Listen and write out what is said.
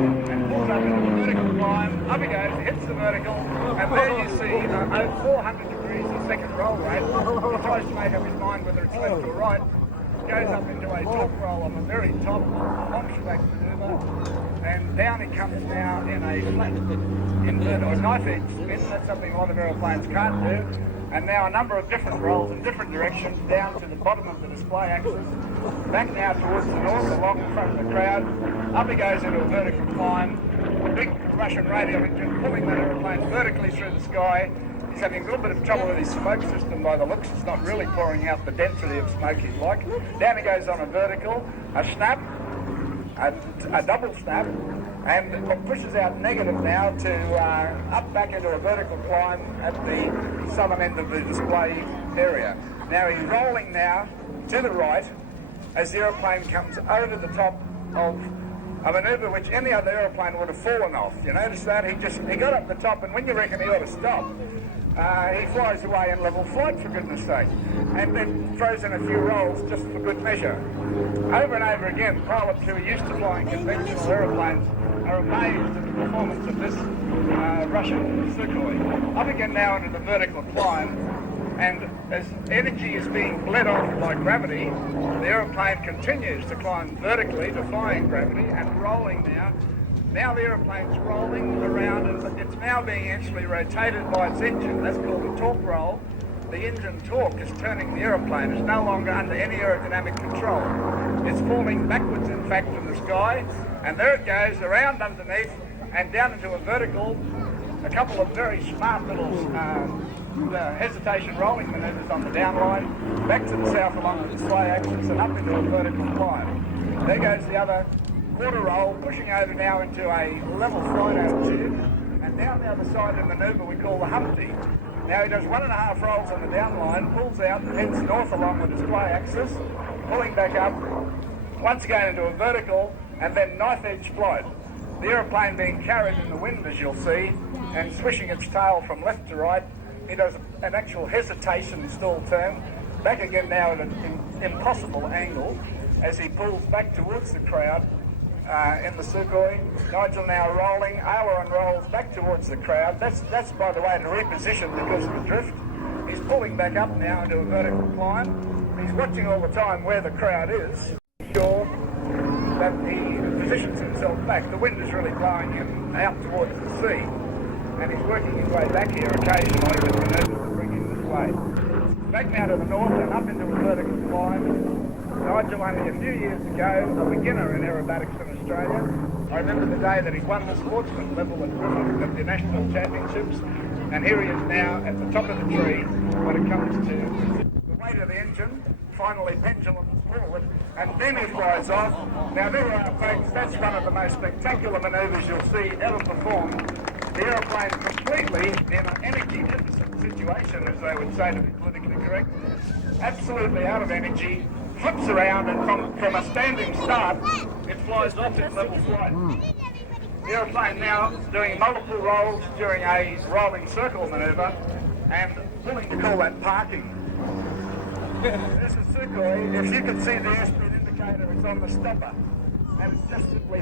and pulls up into the vertical climb. Up he goes, hits the vertical, and there you see over 400 degrees a second roll rate. He tries to make up his mind whether it's left or right. Goes up into a top roll on the very top, launch back maneuver, and down he comes now in a flat invert or knife edge spin. That's something a lot of aeroplanes can't do. And now a number of different rolls in different directions down to the bottom of the display axis, back now towards the north along the front of the crowd. Up he goes into a vertical climb, a big Russian radial engine pulling that aeroplane vertically through the sky. He's having a little bit of trouble with his smoke system by the looks. It's not really pouring out the density of smoke he'd like. Down he goes on a vertical, a snap, a double snap, and pushes out negative now to up back into a vertical climb at the southern end of the display area. Now he's rolling now to the right as the aeroplane comes over the top of a manoeuvre which any other aeroplane would have fallen off. You notice that? He got up the top, and when you reckon he ought to stop, he flies away in level flight, for goodness sake, and then throws in a few rolls just for good measure. Over and over again, pilots who are used to flying conventional aeroplanes are amazed at the performance of this Russian Sukhoi. Up again now into the vertical climb, and as energy is being bled off by gravity, the aeroplane continues to climb vertically, defying gravity, and rolling now. Now the aeroplane's rolling around, and it's now being actually rotated by its engine. That's called a torque roll. The engine torque is turning the aeroplane. It's no longer under any aerodynamic control. It's falling backwards, in fact, from the sky, and there it goes, around underneath and down into a vertical. A couple of very smart little hesitation rolling manoeuvres on the downline, back to the south along the display axis and up into a vertical climb. There goes the other quarter roll, pushing over now into a level flight altitude, and down the other side of the manoeuvre we call the Humpty. Now he does 1.5 rolls on the downline, pulls out and heads north along the display axis, pulling back up, once again into a vertical, and then knife edge flight. The aeroplane being carried in the wind, as you'll see, and swishing its tail from left to right. He does an actual hesitation stall turn, back again now at an impossible angle as he pulls back towards the crowd in the Sukhoi. Nigel now rolling, aileron rolls back towards the crowd. That's by the way, to reposition because of the drift. He's pulling back up now into a vertical climb. He's watching all the time where the crowd is, sure that he positions himself back. The wind is really blowing him out towards the sea, and he's working his way back here occasionally with manoeuvres that bring him this way. Back now to the north and up into a vertical climb. Nigel, only a few years ago, a beginner in aerobatics in Australia. I remember the day that he won the sportsman level at Griffith at the national championships, and here he is now at the top of the tree when it comes to the weight of the engine. Finally pendulums forward, and then he flies off. Now there are, folks, that's one of the most spectacular manoeuvres you'll see ever performed. The aeroplane completely in an energy deficit situation, as they would say to be politically correct, absolutely out of energy, flips around, and from a standing start, it flies off in level flight. The aeroplane now doing multiple rolls during a rolling circle manoeuvre, and willing to call that parking. This is Sukhoi. If you can see the airspeed indicator, it's on the stopper, and it's just simply